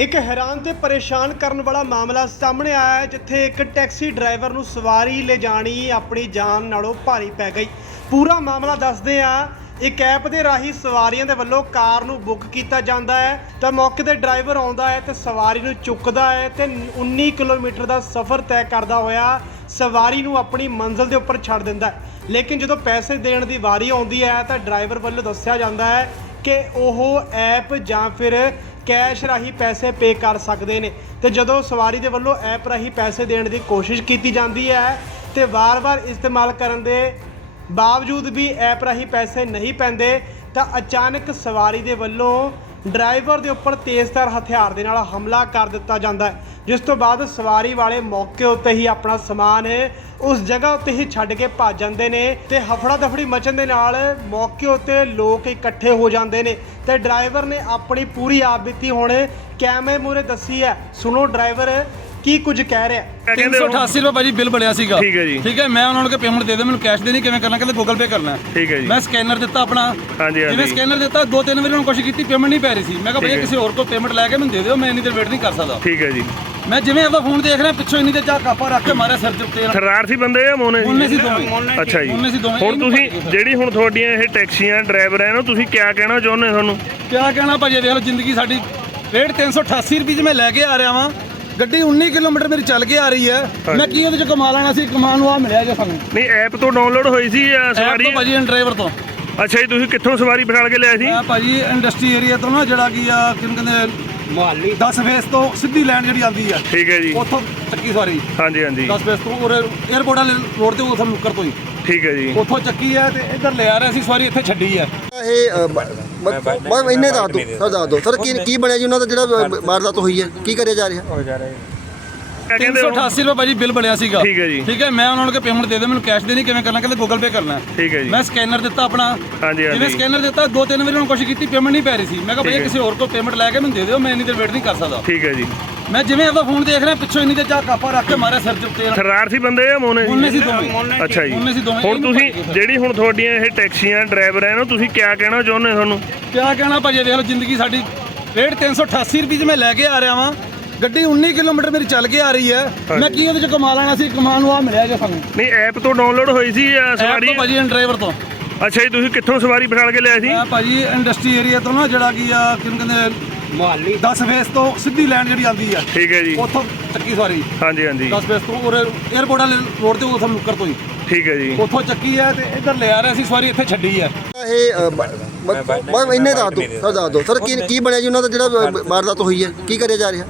ਇੱਕ ਹੈਰਾਨ ਤੇ ਪਰੇਸ਼ਾਨ ਕਰਨ ਵਾਲਾ ਮਾਮਲਾ ਸਾਹਮਣੇ ਆਇਆ ਹੈ, ਜਿੱਥੇ ਇੱਕ ਟੈਕਸੀ ਡਰਾਈਵਰ ਨੂੰ ਸਵਾਰੀ ਲਿਜਾਣੀ ਆਪਣੀ ਜਾਨ ਨਾਲੋਂ ਭਾਰੀ ਪੈ ਗਈ। ਪੂਰਾ ਮਾਮਲਾ ਦੱਸਦੇ ਆ ਇੱਕ ਐਪ ਦੇ ਰਾਹੀਂ ਸਵਾਰੀਆਂ ਦੇ ਵੱਲੋਂ ਕਾਰ ਨੂੰ ਬੁੱਕ ਕੀਤਾ ਜਾਂਦਾ ਹੈ, ਤਾਂ ਮੌਕੇ ਤੇ ਡਰਾਈਵਰ ਆਉਂਦਾ ਹੈ ਤੇ ਸਵਾਰੀ ਨੂੰ ਚੁੱਕਦਾ ਹੈ ਤੇ 19 ਕਿਲੋਮੀਟਰ ਦਾ ਸਫ਼ਰ ਤੈਅ ਕਰਦਾ ਹੋਇਆ ਸਵਾਰੀ ਨੂੰ ਆਪਣੀ ਮੰਜ਼ਿਲ ਦੇ ਉੱਪਰ ਛੱਡ ਦਿੰਦਾ ਲੇਕਿਨ ਜਦੋਂ ਪੈਸੇ ਦੇਣ ਦੀ ਵਾਰੀ ਆਉਂਦੀ ਹੈ, ਤਾਂ ਡਰਾਈਵਰ ਵੱਲੋਂ ਦੱਸਿਆ ਜਾਂਦਾ ਹੈ ਕਿ ਉਹ ਐਪ ਜਾਂ ਫਿਰ ਕੈਸ਼ ਰਾਹੀਂ ਪੈਸੇ ਪੇ ਕਰ ਸਕਦੇ ਨੇ। ਤੇ ਜਦੋਂ ਸਵਾਰੀ ਦੇ ਵੱਲੋਂ ਐਪ ਰਾਹੀਂ ਪੈਸੇ ਦੇਣ ਦੀ ਕੋਸ਼ਿਸ਼ ਕੀਤੀ ਜਾਂਦੀ ਹੈ ਤੇ ਵਾਰ-ਵਾਰ ਇਸਤੇਮਾਲ ਕਰਨ ਦੇ ਬਾਵਜੂਦ ਵੀ ਐਪ ਰਾਹੀਂ ਪੈਸੇ ਨਹੀਂ ਪੈਂਦੇ, ਤਾਂ ਅਚਾਨਕ ਸਵਾਰੀ ਦੇ ਵੱਲੋਂ ਡਰਾਈਵਰ ਦੇ ਉੱਪਰ ਤੇਜ਼ਧਾਰ ਹਥਿਆਰ ਦੇ ਨਾਲ ਹਮਲਾ ਕਰ ਦਿੱਤਾ ਜਾਂਦਾ ਹੈ। ਜਿਸ ਤੋਂ ਬਾਅਦ ਸਵਾਰੀ ਵਾਲੇ ਮੌਕੇ ਉੱਤੇ ਹੀ ਆਪਣਾ ਸਮਾਨ ਉਸ ਜਗ੍ਹਾ ਉੱਤੇ ਹੀ ਛੱਡ ਕੇ ਭੱਜ ਜਾਂਦੇ ਨੇ ਤੇ ਹਫੜਾ ਦਫੜੀ ਮਚਣ ਦੇ ਨਾਲ ਮੌਕੇ ਉੱਤੇ ਲੋਕ ਇਕੱਠੇ ਹੋ ਜਾਂਦੇ ਨੇ ਤੇ ਡਰਾਈਵਰ ਨੇ ਆਪਣੀ ਪੂਰੀ ਆਪ ਬੀਤੀ ਹੁਣ ਕੈਮਰੇ ਮੂਹਰੇ ਦੱਸੀ ਹੈ ਸੁਣੋ ਡਰਾਈਵਰ ਕੀ ਕੁਝ ਕਹਿ ਰਿਹਾ ਹੈ। ਕਿਆ ਕਹਿੰਦੇ ਹੋ? 388 ਰੁਪਏ ਭਾਜੀ ਬਿੱਲ ਬਣਿਆ ਸੀਗਾ ਠੀਕ ਹੈ ਜੀ। ਠੀਕ ਹੈ ਮੈਂ ਉਹਨਾਂ ਨੂੰ ਕਿ ਪੇਮੈਂਟ ਦੇ ਦੇ ਮੈਨੂੰ ਕੈਸ਼ ਦੇਣੀ ਕਿਵੇਂ ਕਰਨਾ ਕਹਿੰਦੇ ਗੂਗਲ ਪੇ ਕਰਨਾ। ਠੀਕ ਹੈ ਜੀ ਮੈਂ ਸਕੈਨਰ ਦਿੱਤਾ ਆਪਣਾ ਹਾਂਜੀ, ਹਾਂਜੀ। ਜਿਵੇਂ ਸਕੈਨਰ ਦਿੱਤਾ ਦੋ ਤਿੰਨ ਵਾਰੀ ਉਹਨਾਂ ਕੋਸ਼ਿਸ਼ ਕੀਤੀ ਪੇਮੈਂਟ ਨਹੀਂ ਪੈ ਰਹੀ ਸੀ ਮੈਂ ਕਿਹਾ ਹੈ। ਕਿਸੇ ਹੋਰ ਕੋਲ ਪੇਮੈਂਟ ਲੈ ਕੇ ਮੈਨੂੰ ਦੇ ਦਿਓ ਮੈਂ ਇੰਨੀ ਦੇਰ ਵੇਟ ਨਹੀਂ ਕਰ ਸਕਦਾ ਠੀਕ ਹੈ ਜੀ ਮੈਂ ਜਿਵੇਂ ਆਪਦਾ ਫੋਨ ਦੇਖ ਰਿਹਾ ਪਿੱਛੋਂ ਇੰਨੀ ਦੇਰ ਜਾ ਕਾਪਾ ਰੱਖ ਕੇ ਮਾਰਿਆ ਸਿਰ ਦੇ ਉੱਤੇ ਸਰਦਾਰ ਸੀ ਬੰਦੇ ਆ ਮੋਨੇ ਉਹਨੇ ਸੀ ਦੋਵੇਂ। ਅੱਛਾ ਜੀ। ਉਹਨੇ ਸੀ ਦੋਵੇਂ। ਹੁਣ ਤੁਸੀਂ। ਜਿਹੜੀ ਹੁਣ ਤੁਹਾਡੀਆਂ ਇਹ ਟੈਕਸੀਆਂ ਡਰਾਈਵਰ ਐ ਨਾ ਤੁਸੀਂ ਕਿਆ ਕਹਿਣਾ ਚਾਹੁੰਦੇ ਤੁਹਾਨੂੰ ਕਿਆ ਕਹਿਣਾ ਭਾਜੀ? ਦੇਖ ਲਓ ਜ਼ਿੰਦਗੀ ਸਾਡੀ। ਰੇਟ 388 ਰੁਪਏ 'ਚ ਮੈਂ ਲੈ ਕੇ ਆ ਰਿਹਾ ਵਾਂ। ਗੱਡੀ 19 ਕਿਲੋਮੀਟਰ ਮੇਰੀ ਚੱਲ ਕੇ ਆ ਰਹੀ ਹੈ। ਮੈਂ ਕੀ ਉਹਦੇ ਚ ਕਮਾ ਲੈਣਾ ਸੀ? ਕਮਾਨ ਨੂੰ ਆ ਮਿਲਿਆ ਜੇ ਸਾਨੂੰ। ਨਹੀਂ ਐਪ ਤੋਂ ਡਾਊਨਲੋਡ ਹੋਈ ਸੀ ਜਾਂ ਐਪ ਸਵਾਰੀ? ਤੋਂ ਭਾਜੀ ਡਰਾਈਵਰ ਤੋਂ। ਅੱਛਾ ਜੀ ਤੁਸੀਂ ਕਿੱਥੋਂ ਸਵਾਰੀ ਬਿਠਾਲ ਕੇ ਲਿਆਏ ਸੀ? ਮੈਂ ਭਾਜੀ ਇੰਡਸਟਰੀ ਏਰੀਆ ਤੋਂ ਨਾ ਜਿਹੜਾ ਕੀ ਆ ਕਿਹਨੂੰ ਕਹਿੰਦੇ ਮੁਹੱਲੀ। 10 ਫੇਸ ਤੋਂ ਸਿੱਧੀ ਲਾਈਨ ਜਿਹੜੀ ਆਉਂਦੀ ਆ। ਠੀਕ ਹੈ ਜੀ। ਉੱਥੋਂ ਚੱਕੀ ਸਵਾਰੀ। ਹਾਂਜੀ ਹਾਂਜੀ। 10 ਫੇਸ ਤੋਂ ਔਰ 에어ਪੋਰਟ ਵਾਲੇ ਰੋਡ ਤੇ ਉੱਥੋਂ ਨੁੱਕਰ ਤੋਂ ਹੀ। ਠੀਕ ਹੈ ਜੀ। ਉੱਥੋਂ ਚੱਕੀ ਆ ਤੇ ਇੱਧਰ ਲੈ ਆ ਰਹੇ ਸੀ ਸਵਾਰੀ ਇੱਥੇ ਛੱਡੀ ਆ। ਇਹ ਅ, ਬ- ਬ- ਮੈਂ ਇੰਨੇ ਦੱਸ ਦੋ ਸਰ ਦੱਸ ਦੋ। ਸਰ ਕੀ ਕੀ ਬਣਿਆ ਜੀ ਉਹਨਾਂ ਦਾ ਜਿਹੜਾ ਵਾਰਦਾਤ ਹੋਈ ਹੈ? ਕੀ ਕਰਿਆ ਜਾ ਰਿਹਾ? ਕਿਆ ਕਹਿੰਦੇ ਹੋ? 388 ਰੁਪਏ ਭਾਜੀ ਬਿੱਲ ਬਣਿਆ ਸੀਗਾ। ਠੀਕ ਹੈ ਜੀ। ਠੀਕ ਹੈ ਮੈਂ ਉਹਨਾਂ ਨੂੰ ਕਿ ਪੇਮੈਂਟ ਦੇ ਦੇ ਮੈਨੂੰ ਕੈਸ਼ ਦੇਣੀ ਕਿਵੇਂ ਕਰਨਾ? ਕਹਿੰਦੇ ਗੂਗਲ ਪੇ ਕਰਨਾ। ਠੀਕ ਹੈ ਜੀ। ਮੈਂ ਸਕੈਨਰ ਦਿੱਤਾ ਆਪਣਾ। ਹਾਂਜੀ ਜਿਵੇਂ ਹਾਂਜੀ ਸਕੈਨਰ ਦਿੱਤਾ ਦੋ ਤਿੰਨ ਵਾਰੀ ਉਹਨਾਂ ਨੂੰ ਕੋਸ਼ਿਸ਼ ਕੀਤੀ ਪੇਮੈਂਟ ਨਹੀਂ ਪੈ ਰਹੀ ਸੀ। ਮੈਂ ਕਿਹਾ ਹੈ। ਕਿਸੇ ਹੋਰ ਕੋਲ ਪੇਮੈਂਟ ਲੈ ਕੇ ਮੈਨੂੰ ਦੇ ਦਿਓ ਮੈਂ ਇੰਨੀ ਦੇਰ ਵੇਟ ਨਹੀਂ ਕਰ ਸਕਦਾ। ਠੀਕ ਹੈ ਜੀ। ਮੈਂ ਜਿਵੇਂ ਆਪਦਾ ਫੋਨ ਦੇਖ ਰਿਹਾ ਪਿੱਛੋਂ ਇੰਨੀ ਦੇਰ ਜਾ ਕਾਪਾ ਰੱਖ ਕੇ ਮਾਰਿਆ ਸਿਰ ਦੇ ਉੱਤੇ। ਸਰਦਾਰ ਸੀ ਬੰਦੇ ਆ ਮੋਨੇ ਉਹਨੇ ਸੀ ਦੋਵੇਂ। ਅੱਛਾ ਜੀ। ਉਹਨੇ ਸੀ ਦੋਵੇਂ। ਹੁਣ ਤੁਸੀਂ। ਜਿਹੜੀ ਹੁਣ ਤੁਹਾਡੀਆਂ ਇਹ ਟੈਕਸੀਆਂ ਡਰਾਈਵਰ ਐ ਨਾ ਤੁਸੀਂ ਕਿਆ ਕਹਿਣਾ ਚਾਹੁੰਦੇ ਤੁਹਾਨੂੰ? ਕਿਆ ਕਹਿਣਾ ਭਾਜੀ ਦੇਖ ਲਓ ਜ਼ਿੰਦਗੀ ਸਾਡੀ। ਰੇਟ 388 ਰੁਪਏ 'ਚ ਮੈਂ ਲੈ ਕੇ ਆ ਰਿਹਾ ਵਾਂ। ਗੱਡੀ 19 ਕਿਲੋਮੀਟਰ ਮੇਰੀ ਚੱਲ ਕੇ ਆ ਰਹੀ ਹੈ। ਮੈਂ ਕੀ ਉਹਦੇ ਚ ਕਮਾ ਲੈਣਾ ਸੀ? ਕਮਾਨ ਨੂੰ ਆ ਮਿਲਿਆ ਜੇ ਸਾਨੂੰ। ਨਹੀਂ ਐਪ ਤੋਂ ਡਾਊਨਲੋਡ ਹੋਈ ਸੀ ਜਾਂ ਐਪ ਸਵਾਰੀ। ਤੋਂ ਭਾਜੀ ਡਰਾਈਵਰ ਤੋਂ। ਅੱਛਾ ਜੀ ਤੁਸੀਂ ਕਿੱਥੋਂ ਸਵਾਰੀ ਬਿਠਾਲ ਕੇ ਲਿਆਏ ਸੀ? ਮੈਂ ਭਾਜੀ ਇੰਡਸਟਰੀ ਏਰੀਆ ਤੋਂ ਨਾ ਜਿਹੜਾ ਕੀ ਆ ਕਿਹਨੂੰ ਕਹਿੰਦੇ ਮੁਹੱਲੀ। 10 ਫੇਸ ਤੋਂ ਸਿੱਧੀ ਲਾਈਨ ਜਿਹੜੀ ਆਉਂਦੀ ਆ। ਠੀਕ ਹੈ ਜੀ। ਉੱਥੋਂ ਚੱਕੀ ਸਵਾਰੀ। ਹਾਂਜੀ ਹਾਂਜੀ। 10 ਫੇਸ ਤੋਂ ਔਰ 에어ਪੋਰਟ ਵਾਲੇ ਰੋਡ ਤੇ ਉੱਥੋਂ ਨੁੱਕਰ ਤੋਂ ਹੀ। ਠੀਕ ਹੈ ਜੀ। ਉੱਥੋਂ ਚੱਕੀ ਆ ਤੇ ਇੱਧਰ ਲੈ ਆ ਰਹੇ ਸੀ ਸਵਾਰੀ ਇੱਥੇ ਛੱਡੀ ਆ। ਇਹ ਮੈਂ ਇੰਨੇ ਦੱਸ ਦੋ ਸਰ ਦੱਸ ਦੋ। ਸਰ ਕੀ ਕੀ ਬਣਿਆ ਜੀ? ਉਹਨਾਂ ਦਾ ਜਿਹੜਾ ਵਾਰਦਾਤ ਹੋਈ ਹੈ ਕੀ ਕਰਿਆ ਜਾ ਰਿਹਾ।